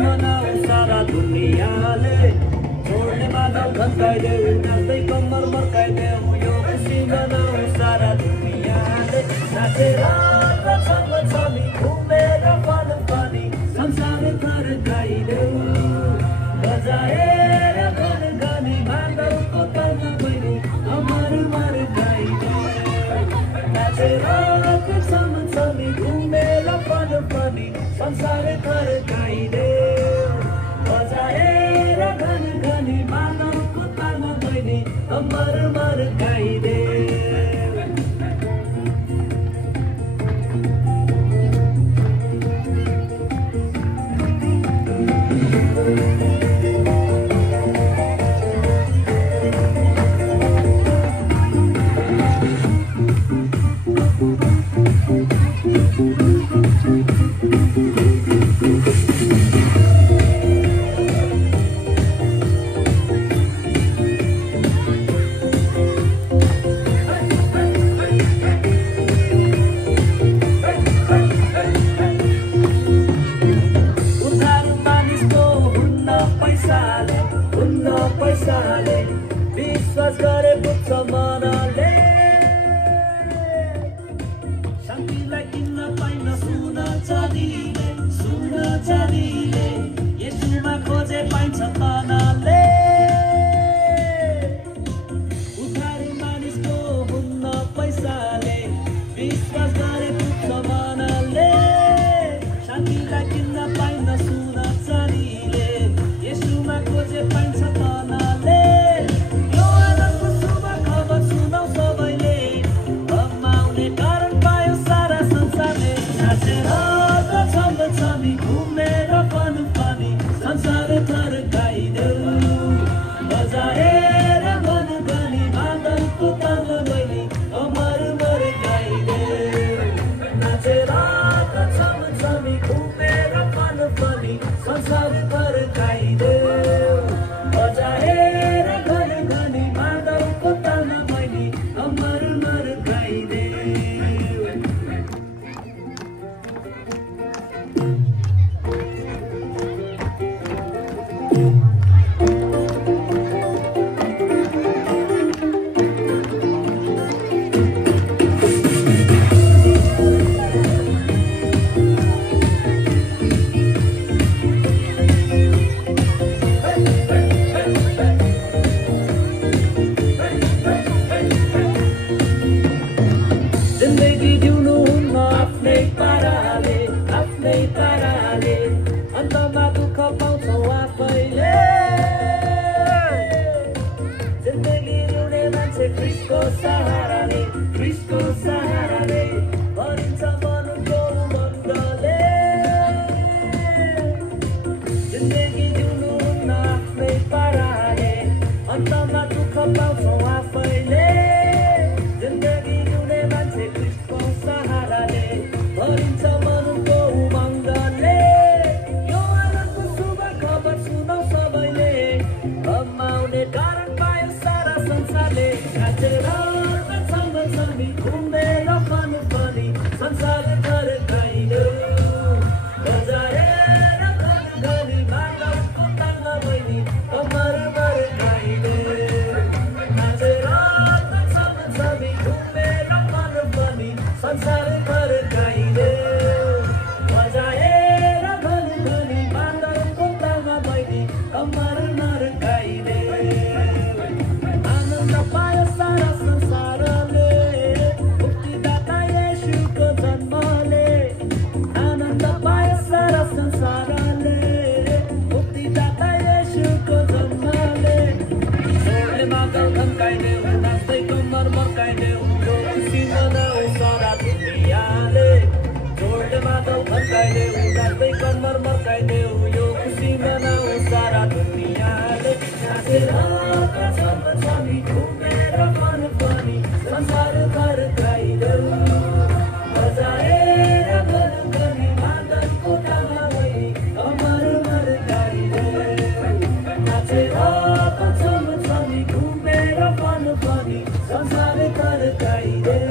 मनाऊ सारा दुनियाँले छोड्ने मानव धन्काइदेऊ नाच्दै कम्मर मर्काइदेऊ यो खुसी मनाऊ सारा दुनियाँले नाचेर छमी घुमेर पनि संसार फर्काइदेऊ बजाएर गनी मादलको तालमा बहिनी अमर मर्काइदेऊ नाचेर छमी घुमेर पनि संसार फर्काइदेऊ बजाएर गनी मादलको तालमा बहिनी अमर मर्काइदेऊ पैसाले विश्वास गरे पुग्छ मनले शान्तिलाई किन्न पाइन सुन चाँदीले यसुमा खोजे पाइन्छ तनले उधारी मानिसको हुन्न पैसाले विश्वास गरे पुग्छ मनले शान्तिलाई किन्न पाइन सुन चाँदीले यसुमा खोजे पाइन्छ तनले यो आनन्दको शुभ खबर सुनाऊ सबैले रमाउने कारण पायो सारा संसारले नाचेर छमी घुमेर पनि संसार फर्काइदेऊ बजाएर गनी मादलको तालमा बहिनी अमर मर्काइदेऊ नाचेर छमी घुमेर पनि संसार फर्काइदेऊ बजाएर गनी मादलको तालमा बहिनी अमर मर्काइदेऊ जिन्दगी जिउनु हुन्न आफ्नै पाराले अन्तमा दुःख पाउँछौ आफैले जिन्दगी रुने मान्छे क्रिसको सहाराले भरिन्छ मनको मण्डले जिन्दगी जिउनु हुन्न आफ्नै पाराले अन्तमा दुःख पाउँछौ आफैले जिन्दगी रुने मान्छे क्रिसको सहाराले भरिन्छ मनको उमङ्गले यो आनन्दको शुभ खबर सुनाऊ सबैले रमाउने कारण पायो सारा संसारले नाचेर छमी घुमेर पनि संसार फर्काइदेऊ बजाएर गनी मादलको तालमा बहिनी अमर मर्काइदेऊ नाचेर छमी घुमेर पनि संसार फर्काइदेऊ बजाएर गनी मादलको तालमा बहिनी अमर मर्काइदेऊ आनन्द पायो सारा संसारले मुक्तिदाता येशूको जन्मले आनन्द पायो सारा संसारले मुक्तिदाता येशूको जन्मले छोड्ने मादल धन्काइदेऊ नाच्दै कम्मर मर्काइदेऊ यो खुसी मनाऊ सारा दुनियाँले छोड्ने मादल धन्काइदेऊ नाच्दै कम्मर मर्काइदेऊ यो खुसी मनाऊ सारा दुनियाँले नाचेर छमी घुमेर पनि संसार फर्काइदेऊ बजाएर गनी मादलको तालमा बहिनी अमर मर्काइदेऊ नाचेर छमी घुमेर पनि संसार फर्काइदेऊ